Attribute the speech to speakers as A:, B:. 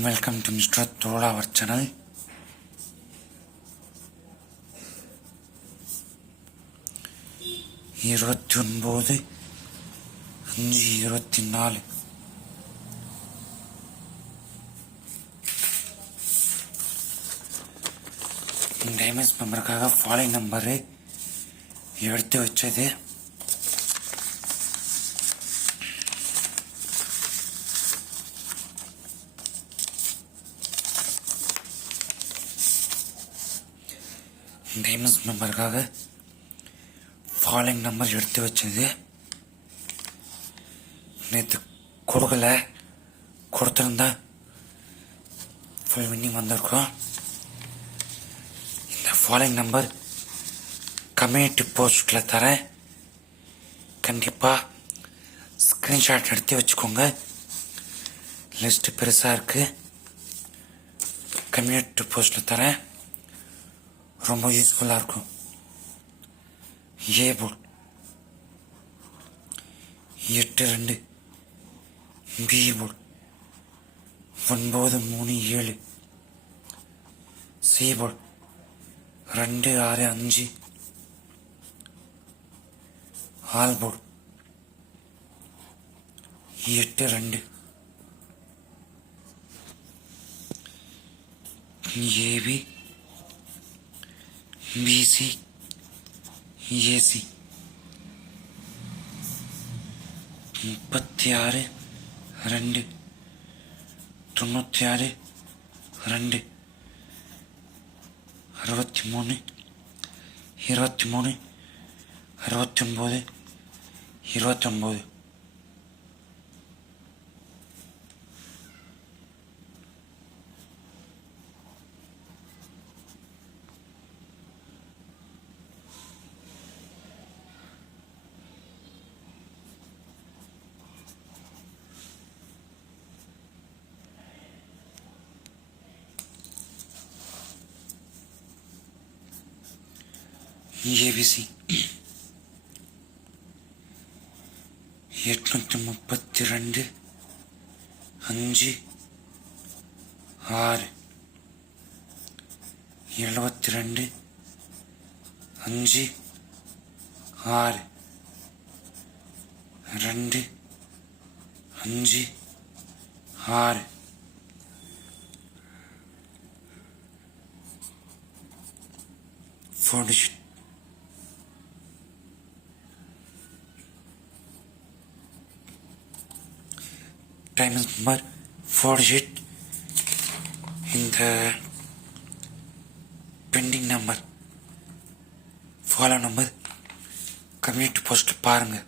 A: Welcome to mister Thozha our channel இருபத்தி ஒன்பது அஞ்சு இருபத்தி நாலு. இந்த மெம்பருக்காக ஃபாலோ நம்பரு எடுத்து வச்சது இந்த நம்பருக்காக ஃபாலோயிங் நம்பர் எடுத்து வச்சது. நேற்று கொடுக்கல. கொடுத்துருந்தா ஃபுல் வின்னிங் வந்திருக்கோம். இந்த ஃபாலோயிங் நம்பர் கம்யூனிட்டி போஸ்ட்டில் தரேன். கண்டிப்பாக ஸ்க்ரீன்ஷாட் எடுத்து வச்சுக்கோங்க. லிஸ்ட்டு பெருசாக இருக்குது கம்யூனிட்டி போஸ்ட்டில் தரேன். ரொம்ப யூஸ்ஃபுல்லாக இருக்கும். ஏ போர்ட் எட்டு ரெண்டு. பி போர்ட் ஒன்பது மூணு ஏழு. சி போர்ட் ரெண்டு ஆறு அஞ்சு. ஆல் எட்டு ரெண்டு. ஏபி. பிசி ஏசி முப்பத்தி ஆறு ரெண்டு தொண்ணூற்றி ஆறு ரெண்டு அறுபத்தி மூணு இருபத்தி மூணு அறுபத்தி ஒம்பது இருபத்தொம்போது. ஏபிசி எட்நூற்றி முப்பத்தி ரெண்டு அஞ்சு. ஆறு. எழுபத்தி ரெண்டு அஞ்சு. ஆறு. ரெண்டு. அஞ்சு. ஆறு. Four digit times number four digit இந்த pending number follow number community post பாருங்கள்